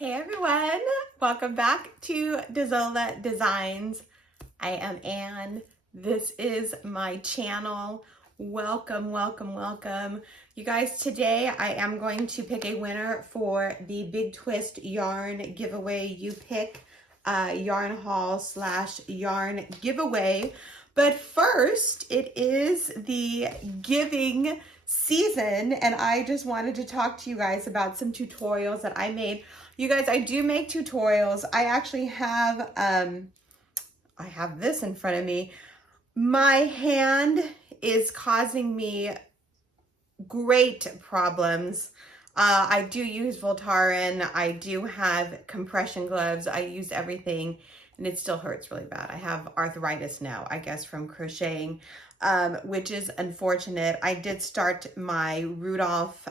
Hey everyone, welcome back to Dezola Designs. I am Anne. This is my channel. Welcome, welcome, welcome. You guys, today I am going to pick a winner for the Big Twist yarn giveaway. You pick yarn haul / yarn giveaway. But first, it is the giving season, and I just wanted to talk to you guys about some tutorials that I made. You guys, I do make tutorials. I actually have, I have this in front of me. My hand is causing me great problems. I do use Voltaren. I do have compression gloves. I use everything, and it still hurts really bad. I have arthritis now, I guess, from crocheting, which is unfortunate. I did start my Rudolph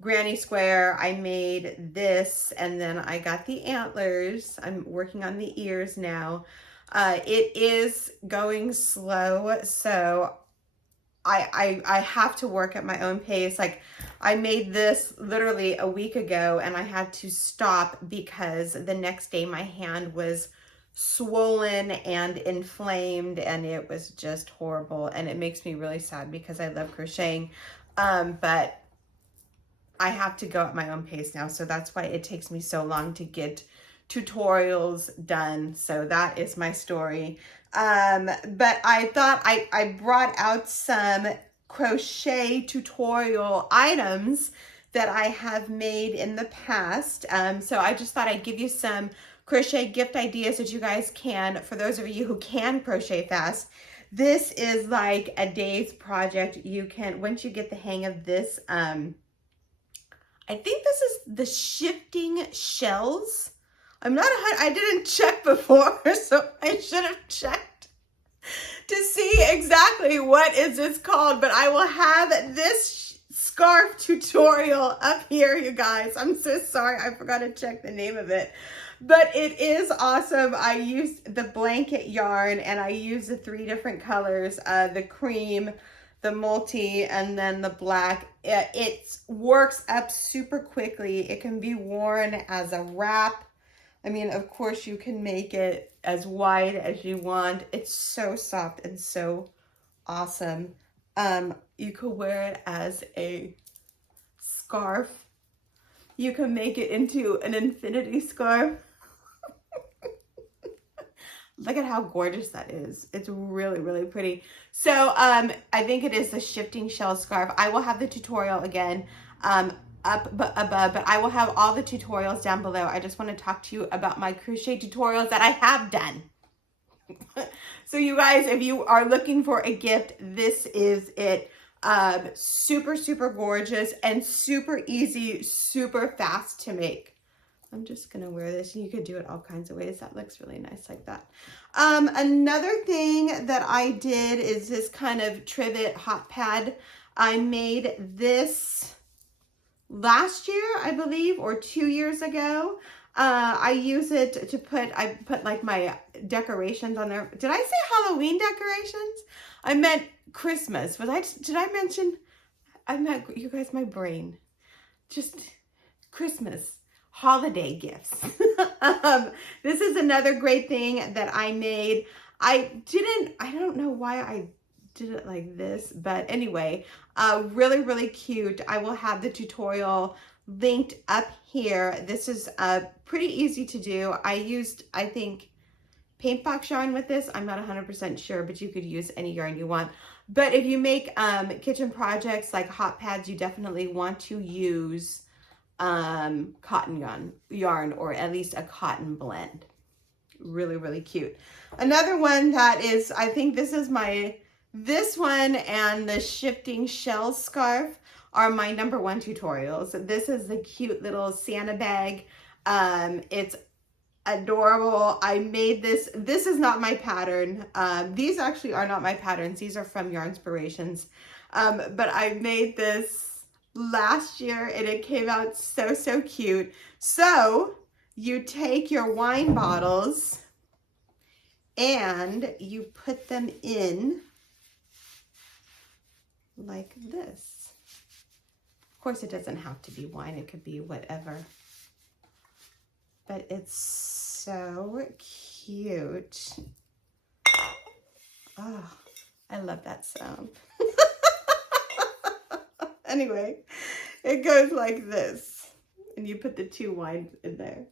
granny square. I made this, and then I got the antlers. I'm working on the ears now. It is going slow, so I have to work at my own pace. Like, I made this literally a week ago, and I had to stop because the next day my hand was swollen and inflamed, and it was just horrible. And it makes me really sad because I love crocheting, but I have to go at my own pace now, so that's why it takes me so long to get tutorials done. So that is my story. But I thought I brought out some crochet tutorial items that I have made in the past. So I just thought I'd give you some crochet gift ideas that you guys can, for those of you who can crochet fast. This is like a day's project. You can, once you get the hang of this, I think this is the shifting shells. I didn't check before, so I should have checked to see exactly what is this called, but I will have this scarf tutorial up here, you guys. I'm so sorry, I forgot to check the name of it, but it is awesome. I used the blanket yarn, and I used the 3 different colors, the cream, the multi, and then the black. It works up super quickly. It can be worn as a wrap. I mean, of course, you can make it as wide as you want. It's so soft and so awesome. You could wear it as a scarf. You can make it into an infinity scarf. Look at how gorgeous that is. It's really, really pretty. So I think it is the shifting shell scarf. I will have the tutorial again up above, but I will have all the tutorials down below. I just want to talk to you about my crochet tutorials that I have done. So you guys, if you are looking for a gift, this is it. Super, super gorgeous and super easy, super fast to make. I'm just gonna wear this, and you could do it all kinds of ways. That looks really nice like that. Another thing that I did is this kind of trivet hot pad. I made this last year, I believe, or 2 years ago. I use it to I put like my decorations on there. Did I say Halloween decorations? I meant Christmas. Did I mention? I meant, you guys, my brain. Just Christmas. Holiday gifts. This is another great thing that I made. I don't know why I did it like this, but anyway, really, really cute. I will have the tutorial linked up here. This is pretty easy to do. I used, I think, paint box yarn with this. I'm not 100% sure, but you could use any yarn you want. But if you make kitchen projects like hot pads, you definitely want to use cotton yarn, or at least a cotton blend. Really, really cute. Another one that is, I think this is this one and the shifting shell scarf are my #1 tutorials. This is the cute little Santa bag. It's adorable. I made this. This is not my pattern. These actually are not my patterns. These are from Yarnspirations. But I made this last year, and it came out so, so cute. So you take your wine bottles and you put them in like this. Of course, it doesn't have to be wine. It could be whatever. but it's so cute. Oh, I love that sound. Anyway, it goes like this, and you put the 2 wines in there,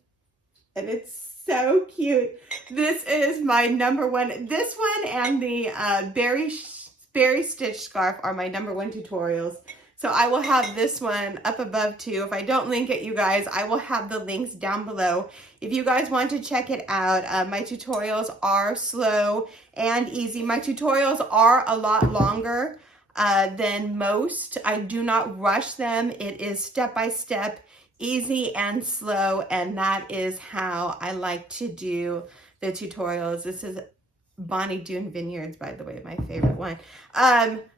and it's so cute. This is my number one. This one and the berry stitch scarf are my number one tutorials. So I will have this one up above too. If I don't link it, you guys, I will have the links down below. If you guys want to check it out, my tutorials are slow and easy. My tutorials are a lot longer than most. I do not rush them. It is step by step, easy and slow, and that is how I like to do the tutorials. This is Bonnie Doon Vineyards, by the way, my favorite one.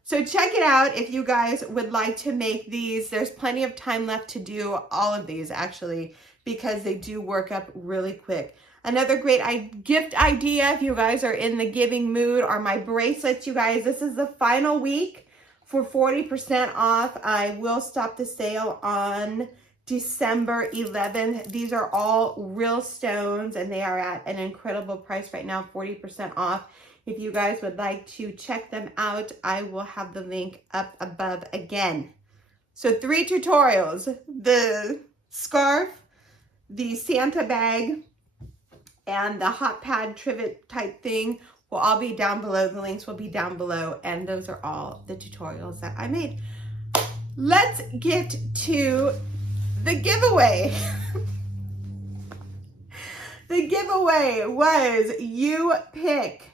So check it out if you guys would like to make these. There's plenty of time left to do all of these, actually, because they do work up really quick. Another great gift idea, if you guys are in the giving mood, are my bracelets, you guys. This is the final week for 40% off. I will stop the sale on December 11th. These are all real stones, and they are at an incredible price right now, 40% off. If you guys would like to check them out, I will have the link up above again. So 3 tutorials: the scarf, the Santa bag, and the hot pad trivet type thing will all be down below. The links will be down below, and those are all the tutorials that I made. Let's get to the giveaway. The giveaway was you pick,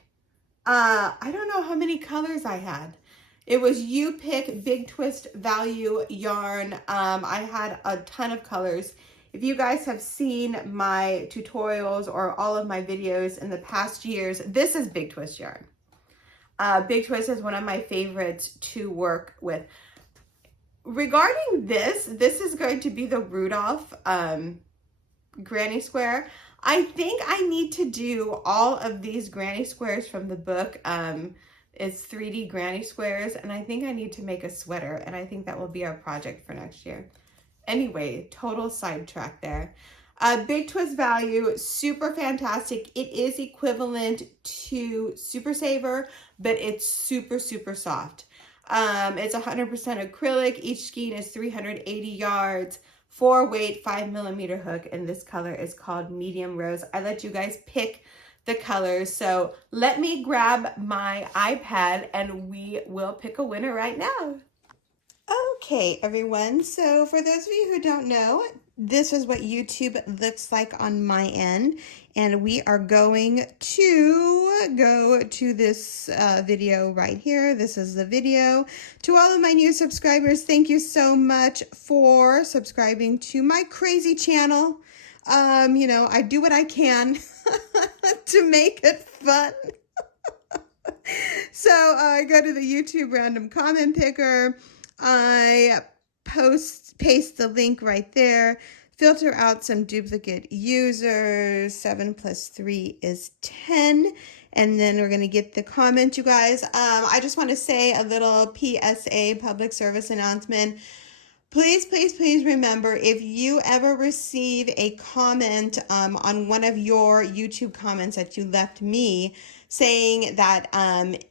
I don't know how many colors I had. It was you pick Big Twist Value yarn. I had a ton of colors. If you guys have seen my tutorials or all of my videos in the past years, this is Big Twist yarn. Big Twist is one of my favorites to work with. Regarding this is going to be the Rudolph granny square. I think I need to do all of these granny squares from the book. It's 3D granny squares, and I think I need to make a sweater, and I think that will be our project for next year. Anyway, total sidetrack there. Big Twist Value, super fantastic. It is equivalent to Super Saver, but it's super, super soft. It's 100% acrylic. Each skein is 380 yards, 4 weight, 5mm hook, and this color is called Medium Rose. I let you guys pick the colors, so let me grab my iPad and we will pick a winner right now. Okay, everyone, so for those of you who don't know, this is what YouTube looks like on my end, and we are going to go to this video right here. This is the video. To all of my new subscribers, thank you so much for subscribing to my crazy channel. You know, I do what I can to make it fun. So I go to the YouTube random comment picker. I paste the link right there, filter out some duplicate users. 7 plus 3 is 10. And then we're going to get the comment, you guys. I just want to say a little PSA, public service announcement. Please, please, please remember, if you ever receive a comment on one of your YouTube comments that you left me saying that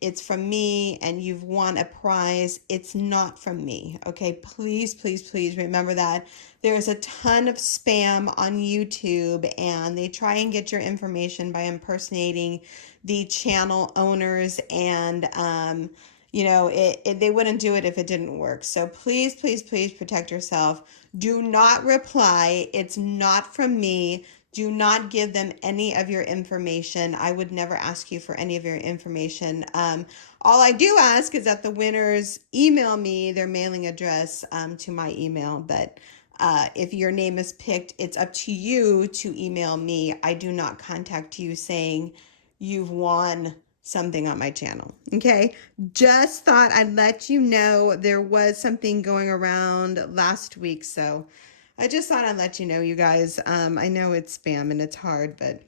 it's from me and you've won a prize, it's not from me, okay? Please, please, please remember that. There's a ton of spam on YouTube, and they try and get your information by impersonating the channel owners, and you know, they wouldn't do it if it didn't work. So please, please, please protect yourself. Do not reply. It's not from me. Do not give them any of your information. I would never ask you for any of your information. All I do ask is that the winners email me their mailing address to my email. But if your name is picked, it's up to you to email me. I do not contact you saying you've won something on my channel. Okay, just thought I'd let you know there was something going around last week, so I just thought I'd let you know, you guys. I know it's spam and it's hard, but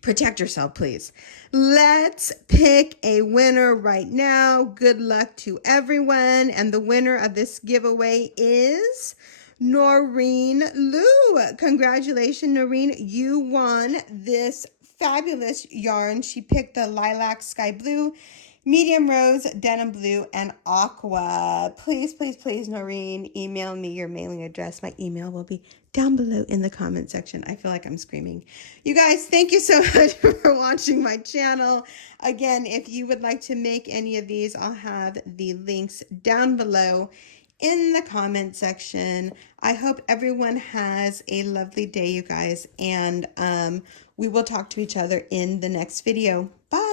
protect yourself, please. Let's pick a winner right now. Good luck to everyone, and the winner of this giveaway is Noreen Lou. Congratulations, Noreen. You won this fabulous yarn. She picked the lilac sky blue, medium rose, denim blue, and aqua. Please, please, please, Noreen, email me your mailing address. My email will be down below in the comment section. I feel like I'm screaming. You guys, thank you so much for watching my channel. Again, if you would like to make any of these, I'll have the links down below in the comment section. I hope everyone has a lovely day, you guys, and we will talk to each other in the next video. Bye.